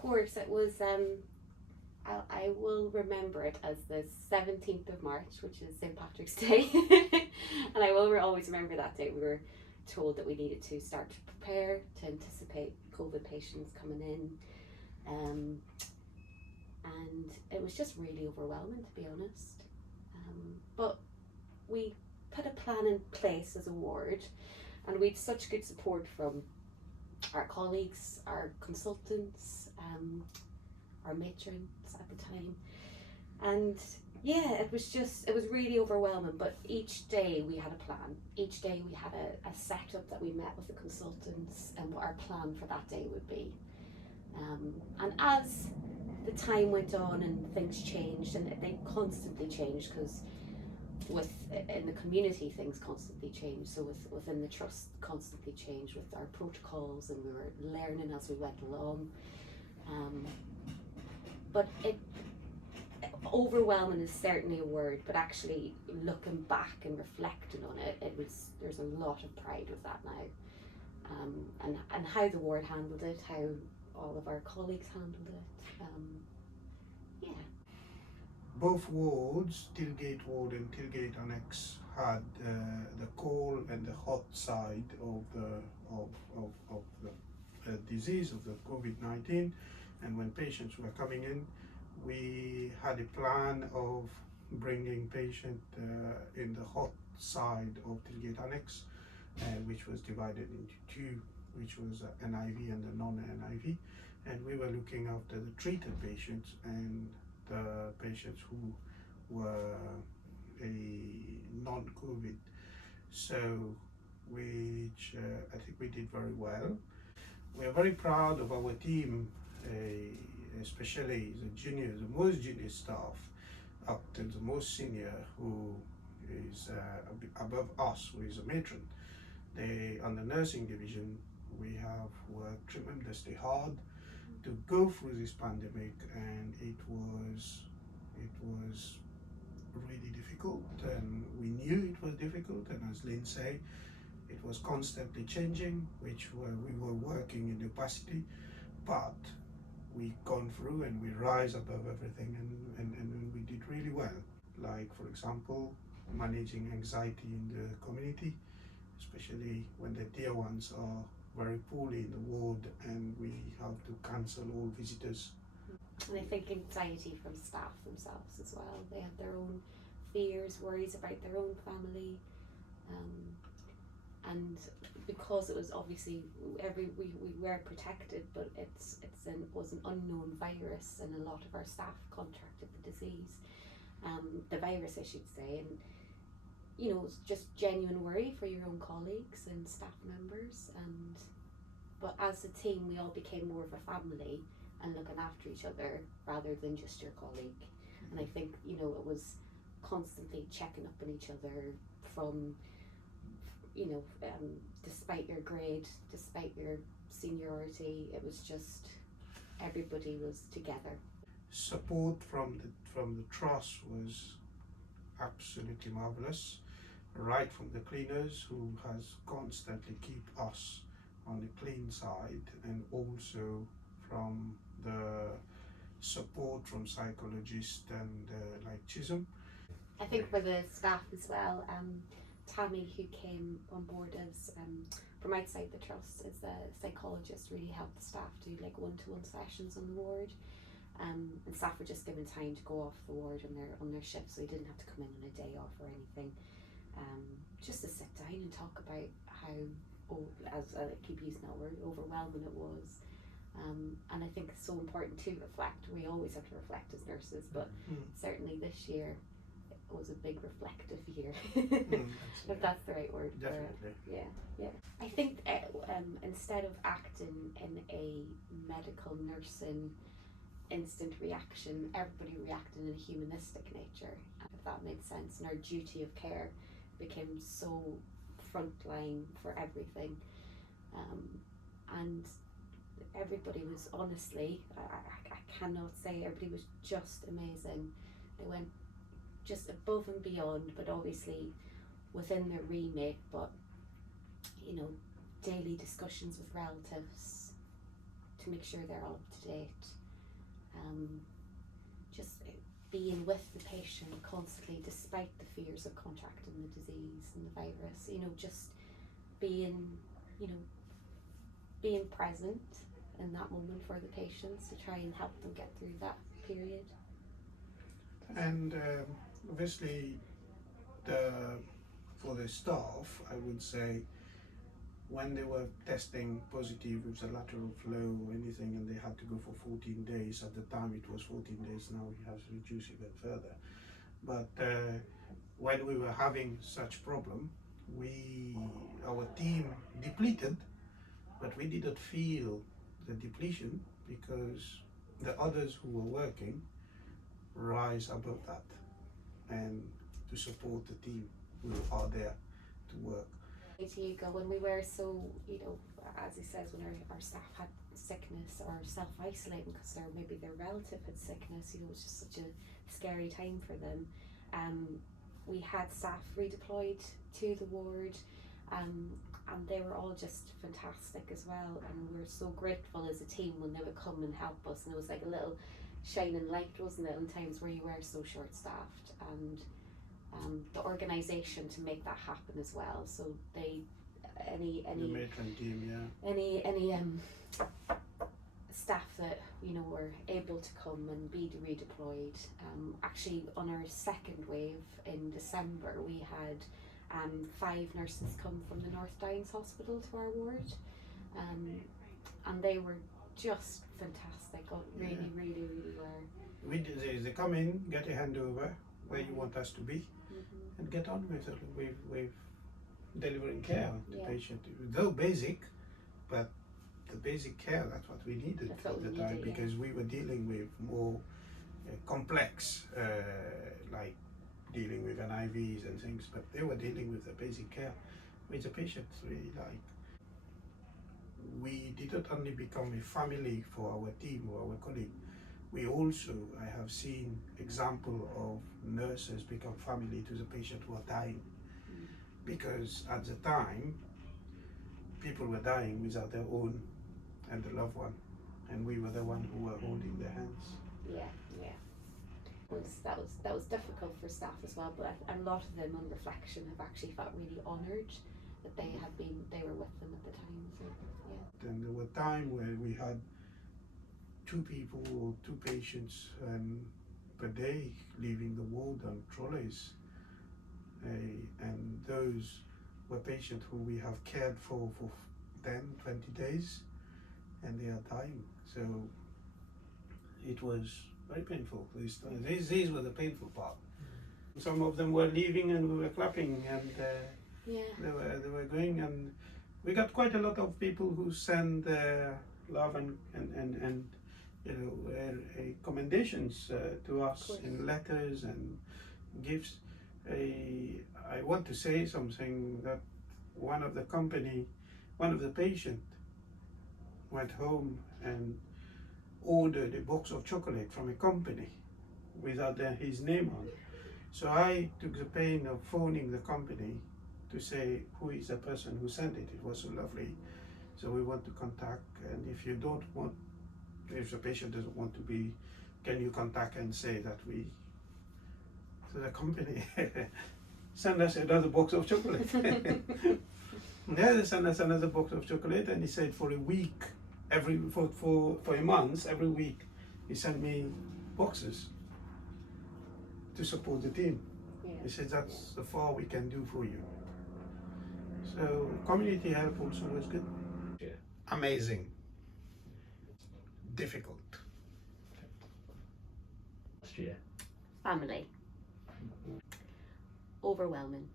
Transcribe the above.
course, it was, I will remember it as the 17th of March, which is St. Patrick's Day. And I will always remember that day. We were told that we needed to start to prepare to anticipate COVID patients coming in. And it was just really overwhelming, to be honest. But we put a plan in place as a ward, and we had such good support from our colleagues, our consultants, our matrons at the time. And yeah, it was really overwhelming, but each day we had a plan. Each day we had a setup that we met with the consultants and what our plan for that day would be. And as the time went on and things changed, and they constantly changed, because in the community things constantly change, so within the trust constantly changed with our protocols, and we were learning as we went along. But overwhelming is certainly a word, but actually looking back and reflecting on it, there's a lot of pride with that now, and how the ward handled it, how all of our colleagues handled it. Yeah. Both wards, Tilgate Ward and Tilgate Annex, had the cold and the hot side of the disease of the COVID-19, and when patients were coming in, we had a plan of bringing patient in the hot side of Tilgate Annex, which was divided into two, which was an IV and a non-NIV, and we were looking after the treated patients and the patients who were a non-COVID, so which I think we did very well. We are very proud of our team, especially the juniors, the most junior staff, up to the most senior, who is above us, who is a matron. On the nursing division, we have worked tremendously hard to go through this pandemic, and it was really difficult, and we knew it was difficult, and as Lynne said, it was constantly changing, which we were working in opacity, but we gone through and we rise above everything, and we did really well. Like, for example, managing anxiety in the community, especially when the dear ones are very poorly in the ward and we have to cancel all visitors. And I think anxiety from staff themselves as well. They have their own fears, worries about their own family, and because it was obviously we were protected, but it was an unknown virus, and a lot of our staff contracted the disease, the virus I should say, and you know, it's just genuine worry for your own colleagues and staff members, but as a team we all became more of a family and looking after each other rather than just your colleague. And I think, you know, it was constantly checking up on each other from, you know, despite your grade, despite your seniority, it was just everybody was together. Support from the trust was absolutely marvelous, right from the cleaners, who has constantly keep us on the clean side, and also from the support from psychologists and like Chisholm. I think for the staff as well, Tammy, who came on board as from outside the trust as a psychologist, really helped the staff do like one-to-one sessions on the ward, and staff were just given time to go off the ward on their shift, so they didn't have to come in on a day off or anything, just to sit down and talk about how, as I keep using that word, overwhelming it was. And I think it's so important to reflect. We always have to reflect as nurses, but certainly this year it was a big reflective year, if that's the right word. Definitely. Yeah. I think instead of acting in a medical nursing instant reaction, everybody reacted in a humanistic nature, if that makes sense, and our duty of care became so frontline for everything, and everybody was, honestly, I cannot say, everybody was just amazing. They went just above and beyond, but obviously within their remit, but you know, daily discussions with relatives, to make sure they're all up to date. Just being with the patient constantly, despite the fears of contracting the disease and the virus. Just being present in that moment for the patients to try and help them get through that period. And obviously, for the staff, I would say, when they were testing positive with the lateral flow or anything, and they had to go for 14 days, at the time it was 14 days, now it has reduced even further. But when we were having such problem, our team depleted, but we didn't feel the depletion because the others who were working rise above that and to support the team who are there to work. Yougal, when we were so, as he says, when our staff had sickness or self-isolating because maybe their relative had sickness, it was just such a scary time for them. We had staff redeployed to the ward, and they were all just fantastic as well, and we were so grateful as a team when they would come and help us, and it was like a little shining light, wasn't it, in times where you were so short-staffed, and the organisation to make that happen as well. So the matron team, any staff that were able to come and be redeployed. Actually, on our second wave in December, we had 5 nurses come from the North Downs Hospital to our ward, and they were just fantastic. Really were. They come in, get a handover where you want us to be, and get on with it, with delivering care to the patient. Though basic, but the basic care, that's what we needed at the time, because we were dealing with more complex, like dealing with IVs and things, but they were dealing with the basic care, which the patients really like. We didn't only become a family for our team or our colleague, we also, I have seen example of nurses become family to the patient who are dying. Because at the time, people were dying without their own and the loved one, and we were the one who were holding their hands. Yeah. That was difficult for staff as well, but a lot of them on reflection have actually felt really honoured that they were with them at the time. So yeah. Then there were times where we had 2 people or 2 patients per day leaving the ward on trolleys, and those were patients who we have cared for 10, 20 days, and they are dying. So it was very painful. These were the painful part. Some of them were leaving and we were clapping, and they were going, and we got quite a lot of people who send their love and commendations to us in letters and gifts. I want to say something, that one of the patient went home and ordered a box of chocolate from a company without his name on. So I took the pain of phoning the company to say who is the person who sent it. It was so lovely. So we want to contact, and if the patient doesn't want to be, can you contact and say that so the company send us another box of chocolate. Yeah, they sent us another box of chocolate, and he said for a week, for a month, every week, he sent me boxes to support the team. He said that's the far we can do for you. So community help also was good. Amazing. Difficult. Family. Overwhelming.